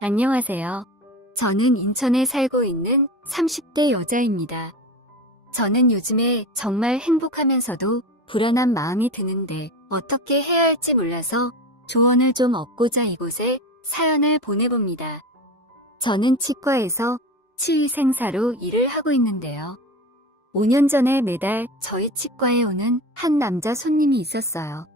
안녕하세요. 저는 인천에 살고 있는 30대 여자입니다. 저는 요즘에 정말 행복하면서도 불안한 마음이 드는데 어떻게 해야 할지 몰라서 조언을 좀 얻고자 이곳에 사연을 보내봅니다. 저는 치과에서 치의생사로 일을 하고 있는데요. 5년 전에 매달 저희 치과에 오는 한 남자 손님이 있었어요.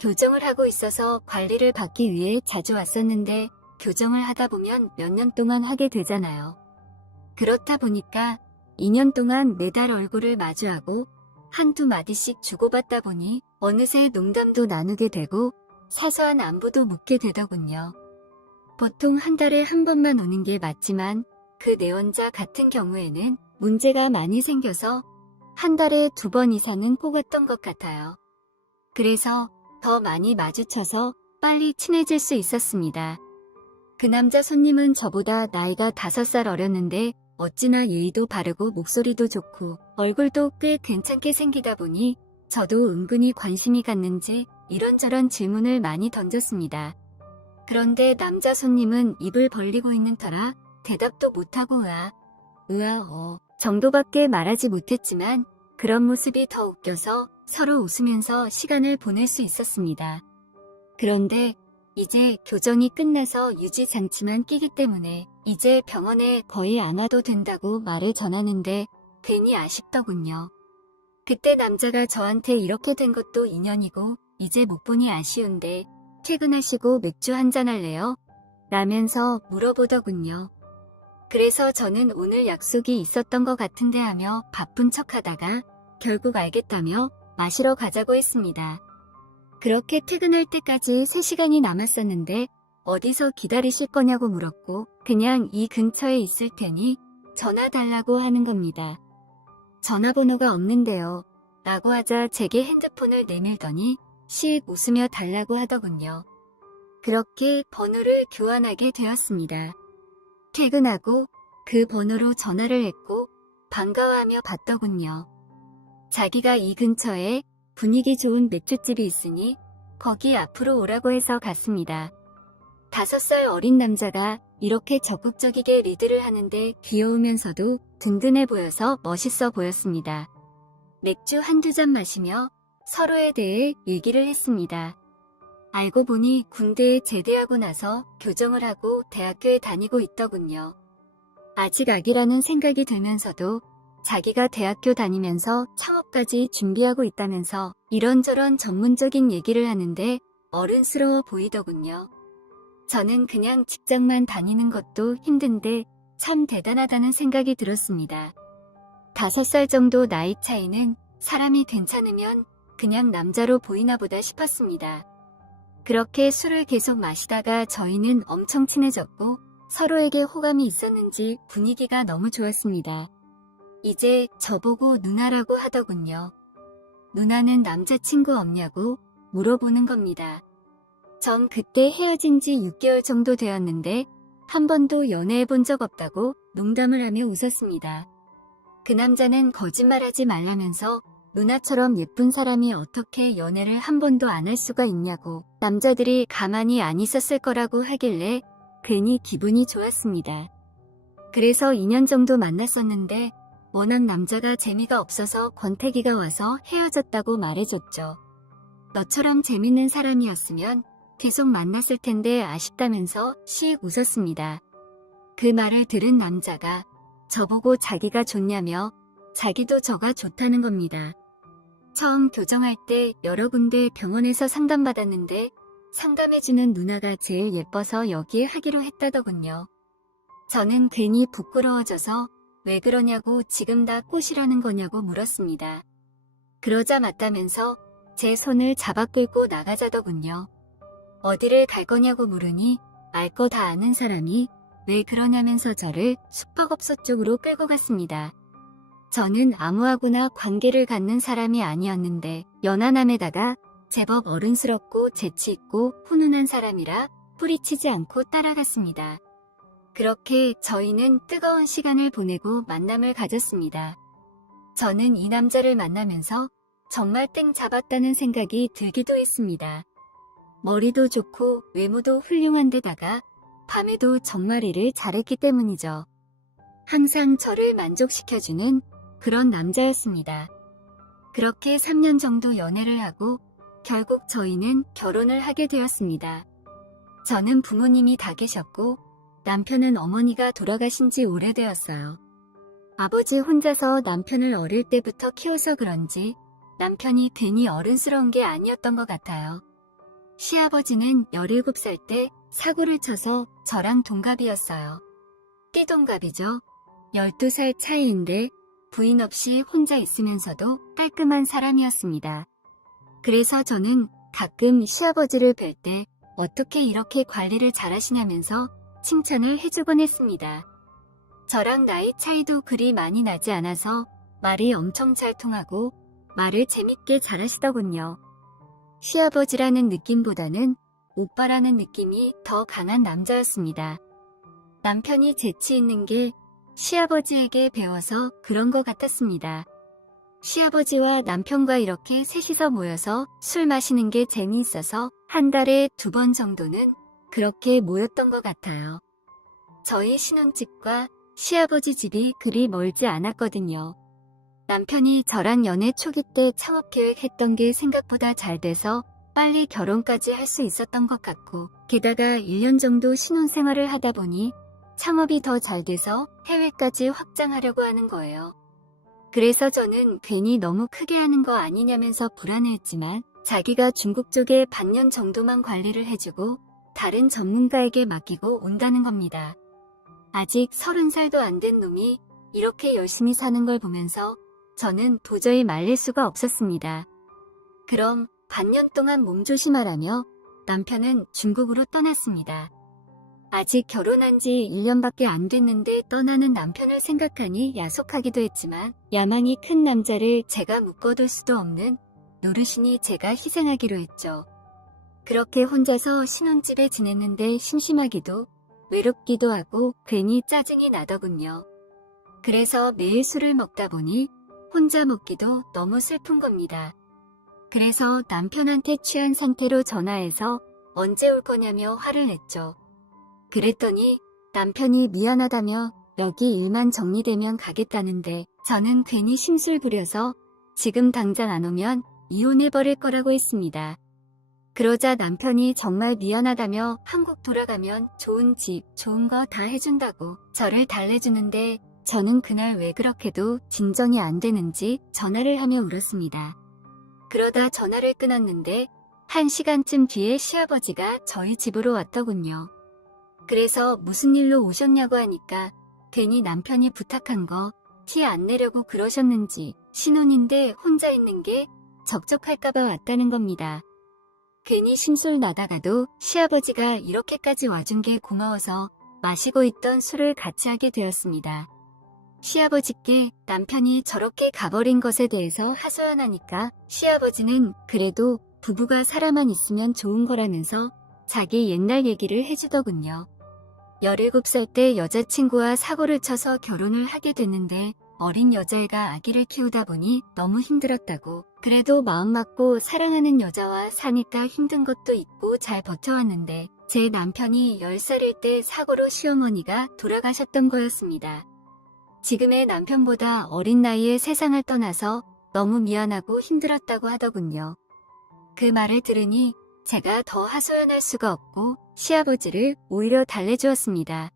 교정을 하고 있어서 관리를 받기 위해 자주 왔었는데 교정을 하다 보면 몇 년 동안 하게 되잖아요. 그렇다 보니까 2년 동안 매달 얼굴을 마주하고 한두 마디씩 주고받다 보니 어느새 농담도 나누게 되고 사소한 안부도 묻게 되더군요. 보통 한 달에 한 번만 오는 게 맞지만 그 내원자 같은 경우에는 문제가 많이 생겨서 한 달에 2번 이상은 꼭 왔던 것 같아요. 그래서 더 많이 마주쳐서 빨리 친해질 수 있었습니다. 그 남자 손님은 저보다 나이가 5살 어렸는데 어찌나 예의도 바르고 목소리도 좋고 얼굴도 꽤 괜찮게 생기다 보니 저도 은근히 관심이 갔는지 이런저런 질문을 많이 던졌습니다. 그런데 남자 손님은 입을 벌리고 있는 터라 대답도 못하고 정도밖에 말하지 못했지만 그런 모습이 더 웃겨서 서로 웃으면서 시간을 보낼 수 있었습니다. 그런데 이제 교정이 끝나서 유지장치만 끼기 때문에 이제 병원에 거의 안 와도 된다고 말을 전하는데 괜히 아쉽더군요. 그때 남자가 저한테 이렇게 된 것도 인연이고 이제 못 보니 아쉬운데 퇴근하시고 맥주 한잔 할래요? 라면서 물어보더군요. 그래서 저는 오늘 약속이 있었던 것 같은데 하며 바쁜 척하다가 결국 알겠다며 마시러 가자고 했습니다. 그렇게 퇴근할 때까지 3시간이 남았었는데 어디서 기다리실 거냐고 물었고 그냥 이 근처에 있을 테니 전화 달라고 하는 겁니다. 전화번호가 없는데요. 라고 하자 제게 핸드폰을 내밀더니 씩 웃으며 달라고 하더군요. 그렇게 번호를 교환하게 되었습니다. 퇴근하고 그 번호로 전화를 했고 반가워하며 받더군요. 자기가 이 근처에 분위기 좋은 맥주집이 있으니 거기 앞으로 오라고 해서 갔습니다. 5살 어린 남자가 이렇게 적극적이게 리드를 하는데 귀여우면서도 든든해 보여서 멋있어 보였습니다. 맥주 한두 잔 마시며 서로에 대해 얘기를 했습니다. 알고 보니 군대에 제대하고 나서 교정을 하고 대학교에 다니고 있더군요. 아직 아기라는 생각이 들면서도 자기가 대학교 다니면서 창업까지 준비하고 있다면서 이런저런 전문적인 얘기를 하는데 어른스러워 보이더군요. 저는 그냥 직장만 다니는 것도 힘든데 참 대단하다는 생각이 들었습니다. 5살 정도 나이 차이는 사람이 괜찮으면 그냥 남자로 보이나 보다 싶었습니다. 그렇게 술을 계속 마시다가 저희는 엄청 친해졌고 서로에게 호감이 있었는지 분위기가 너무 좋았습니다. 이제 저보고 누나라고 하더군요. 누나는 남자친구 없냐고 물어보는 겁니다. 전 그때 헤어진 지 6개월 정도 되었는데 한 번도 연애해 본 적 없다고 농담을 하며 웃었습니다. 그 남자는 거짓말하지 말라면서 누나처럼 예쁜 사람이 어떻게 연애를 한 번도 안 할 수가 있냐고 남자들이 가만히 안 있었을 거라고 하길래 괜히 기분이 좋았습니다. 그래서 2년 정도 만났었는데 워낙 남자가 재미가 없어서 권태기가 와서 헤어졌다고 말해줬죠. 너처럼 재밌는 사람이었으면 계속 만났을 텐데 아쉽다면서 씩 웃었습니다. 그 말을 들은 남자가 저보고 자기가 좋냐며 자기도 저가 좋다는 겁니다. 처음 교정할 때 여러 군데 병원에서 상담받았는데 상담해주는 누나가 제일 예뻐서 여기에 하기로 했다더군요. 저는 괜히 부끄러워져서 왜 그러냐고 지금 다 꼬시라는 거냐고 물었습니다. 그러자 맞다면서 제 손을 잡아 끌고 나가자더군요. 어디를 갈 거냐고 물으니 알 거 다 아는 사람이 왜 그러냐면서 저를 숙박업소 쪽으로 끌고 갔습니다. 저는 아무하고나 관계를 갖는 사람이 아니었는데 연하남에다가 제법 어른스럽고 재치있고 훈훈한 사람이라 뿌리치지 않고 따라갔습니다. 그렇게 저희는 뜨거운 시간을 보내고 만남을 가졌습니다. 저는 이 남자를 만나면서 정말 땡 잡았다는 생각이 들기도 했습니다. 머리도 좋고 외모도 훌륭한 데다가 밤에도 정말 일을 잘했기 때문이죠. 항상 저를 만족시켜주는 그런 남자였습니다. 그렇게 3년 정도 연애를 하고 결국 저희는 결혼을 하게 되었습니다. 저는 부모님이 다 계셨고 남편은 어머니가 돌아가신 지 오래되었어요. 아버지 혼자서 남편을 어릴 때부터 키워서 그런지 남편이 괜히 어른스러운 게 아니었던 것 같아요. 시아버지는 17살 때 사고를 쳐서 저랑 동갑이었어요. 띠동갑이죠. 12살 차이인데 부인 없이 혼자 있으면서도 깔끔한 사람이었습니다. 그래서 저는 가끔 시아버지를 뵐 때 어떻게 이렇게 관리를 잘하시냐면서 칭찬을 해주곤 했습니다. 저랑 나이 차이도 그리 많이 나지 않아서 말이 엄청 잘 통하고 말을 재밌게 잘하시더군요. 시아버지라는 느낌보다는 오빠라는 느낌이 더 강한 남자였습니다. 남편이 재치 있는 게 시아버지에게 배워서 그런 것 같았습니다. 시아버지와 남편과 이렇게 셋이서 모여서 술 마시는 게 재미있어서 한 달에 2번 정도는 그렇게 모였던 것 같아요. 저희 신혼집과 시아버지 집이 그리 멀지 않았거든요. 남편이 저랑 연애 초기 때 창업 계획했던 게 생각보다 잘 돼서 빨리 결혼까지 할 수 있었던 것 같고, 게다가 1년 정도 신혼생활을 하다 보니 창업이 더 잘 돼서 해외까지 확장하려고 하는 거예요. 그래서 저는 괜히 너무 크게 하는 거 아니냐면서 불안해했지만 자기가 중국 쪽에 반년 정도만 관리를 해주고 다른 전문가에게 맡기고 온다는 겁니다. 아직 30살도 안 된 놈이 이렇게 열심히 사는 걸 보면서 저는 도저히 말릴 수가 없었습니다. 그럼 반년 동안 몸조심하라며 남편은 중국으로 떠났습니다. 아직 결혼한 지 1년밖에 안 됐는데 떠나는 남편을 생각하니 야속하기도 했지만 야망이 큰 남자를 제가 묶어둘 수도 없는 노릇이니 제가 희생하기로 했죠. 그렇게 혼자서 신혼집에 지냈는데 심심하기도 외롭기도 하고 괜히 짜증이 나더군요. 그래서 매일 술을 먹다 보니 혼자 먹기도 너무 슬픈 겁니다. 그래서 남편한테 취한 상태로 전화해서 언제 올 거냐며 화를 냈죠. 그랬더니 남편이 미안하다며 여기 일만 정리되면 가겠다는데 저는 괜히 심술 부려서 지금 당장 안 오면 이혼해버릴 거라고 했습니다. 그러자 남편이 정말 미안하다며 한국 돌아가면 좋은 집, 좋은 거 다 해준다고 저를 달래주는데 저는 그날 왜 그렇게도 진정이 안 되는지 전화를 하며 울었습니다. 그러다 전화를 끊었는데 1시간쯤 뒤에 시아버지가 저희 집으로 왔더군요. 그래서 무슨 일로 오셨냐고 하니까 괜히 남편이 부탁한 거 티 안 내려고 그러셨는지 신혼인데 혼자 있는 게 적적할까봐 왔다는 겁니다. 괜히 심술 나다가도 시아버지가 이렇게까지 와준 게 고마워서 마시고 있던 술을 같이 하게 되었습니다. 시아버지께 남편이 저렇게 가버린 것에 대해서 하소연하니까 시아버지는 그래도 부부가 살아만 있으면 좋은 거라면서 자기 옛날 얘기를 해주더군요. 17살 때 여자친구와 사고를 쳐서 결혼을 하게 됐는데 어린 여자애가 아기를 키우다 보니 너무 힘들었다고. 그래도 마음 맞고 사랑하는 여자와 사니까 힘든 것도 있고 잘 버텨왔는데 제 남편이 10살일 때 사고로 시어머니가 돌아가셨던 거였습니다. 지금의 남편보다 어린 나이에 세상을 떠나서 너무 미안하고 힘들었다고 하더군요. 그 말을 들으니 제가 더 하소연할 수가 없고 시아버지를 오히려 달래주었습니다.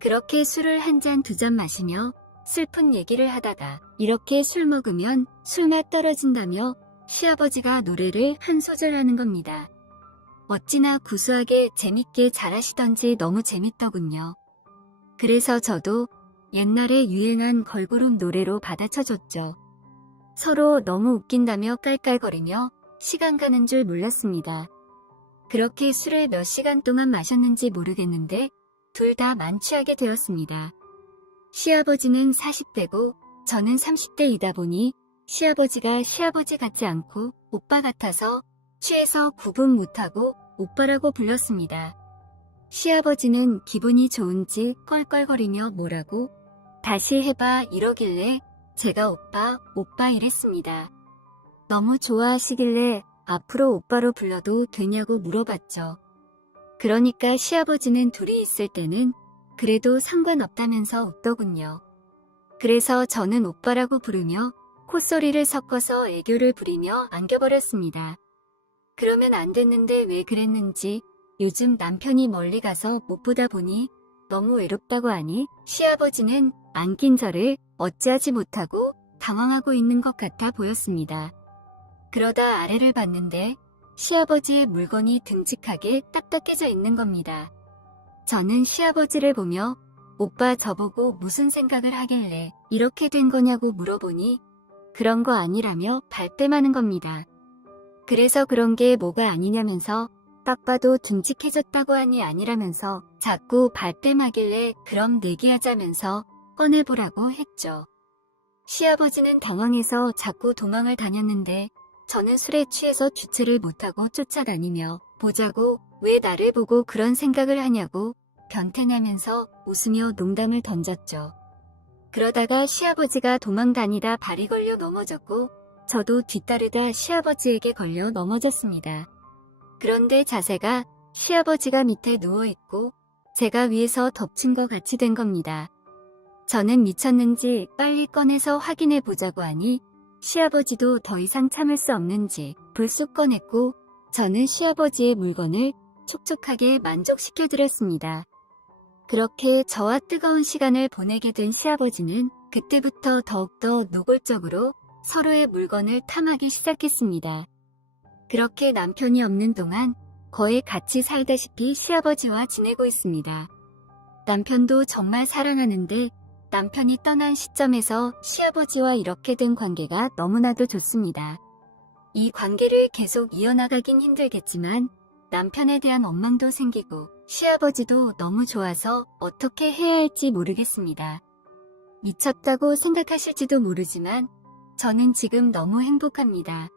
그렇게 술을 한 잔 두 잔 마시며 슬픈 얘기를 하다가 이렇게 술 먹으면 술맛 떨어진다며 시아버지가 노래를 한 소절 하는 겁니다. 어찌나 구수하게 재밌게 잘하시던지 너무 재밌더군요. 그래서 저도 옛날에 유행한 걸그룹 노래로 받아쳐줬죠. 서로 너무 웃긴다며 깔깔거리며 시간 가는 줄 몰랐습니다. 그렇게 술을 몇 시간 동안 마셨는지 모르겠는데 둘 다 만취하게 되었습니다. 시아버지는 40대고 저는 30대이다 보니 시아버지가 시아버지 같지 않고 오빠 같아서 취해서 구분 못하고 오빠라고 불렀습니다. 시아버지는 기분이 좋은지 껄껄거리며 뭐라고 다시 해봐 이러길래 제가 오빠 이랬습니다. 너무 좋아하시길래 앞으로 오빠로 불러도 되냐고 물어봤죠. 그러니까 시아버지는 둘이 있을 때는 그래도 상관없다면서 웃더군요. 그래서 저는 오빠라고 부르며 콧소리를 섞어서 애교를 부리며 안겨버렸습니다. 그러면 안 됐는데 왜 그랬는지 요즘 남편이 멀리 가서 못 보다 보니 너무 외롭다고 하니 시아버지는 안긴 저를 어찌하지 못하고 당황하고 있는 것 같아 보였습니다. 그러다 아래를 봤는데 시아버지의 물건이 듬직하게 딱딱해져 있는 겁니다. 저는 시아버지를 보며 오빠 저보고 무슨 생각을 하길래 이렇게 된 거냐고 물어보니 그런 거 아니라며 발뺌하는 겁니다. 그래서 그런 게 뭐가 아니냐면서 딱 봐도 듬직해졌다고 하니 아니라면서 자꾸 발뺌하길래 그럼 내기하자면서 꺼내보라고 했죠. 시아버지는 당황해서 자꾸 도망을 다녔는데 저는 술에 취해서 주체를 못하고 쫓아다니며 보자고 왜 나를 보고 그런 생각을 하냐고 변태내면서 웃으며 농담을 던졌죠. 그러다가 시아버지가 도망다니다 발이 걸려 넘어졌고 저도 뒤따르다 시아버지에게 걸려 넘어졌습니다. 그런데 자세가 시아버지가 밑에 누워있고 제가 위에서 덮친 것 같이 된 겁니다. 저는 미쳤는지 빨리 꺼내서 확인해 보자고 하니 시아버지도 더 이상 참을 수 없는지 불쑥 꺼냈고 저는 시아버지의 물건을 촉촉하게 만족시켜드렸습니다. 그렇게 저와 뜨거운 시간을 보내게 된 시아버지는 그때부터 더욱더 노골적으로 서로의 물건을 탐하기 시작했습니다. 그렇게 남편이 없는 동안 거의 같이 살다시피 시아버지와 지내고 있습니다. 남편도 정말 사랑하는데 남편이 떠난 시점에서 시아버지와 이렇게 된 관계가 너무나도 좋습니다. 이 관계를 계속 이어나가긴 힘들겠지만 남편에 대한 원망도 생기고 시아버지도 너무 좋아서 어떻게 해야 할지 모르겠습니다. 미쳤다고 생각하실지도 모르지만 저는 지금 너무 행복합니다.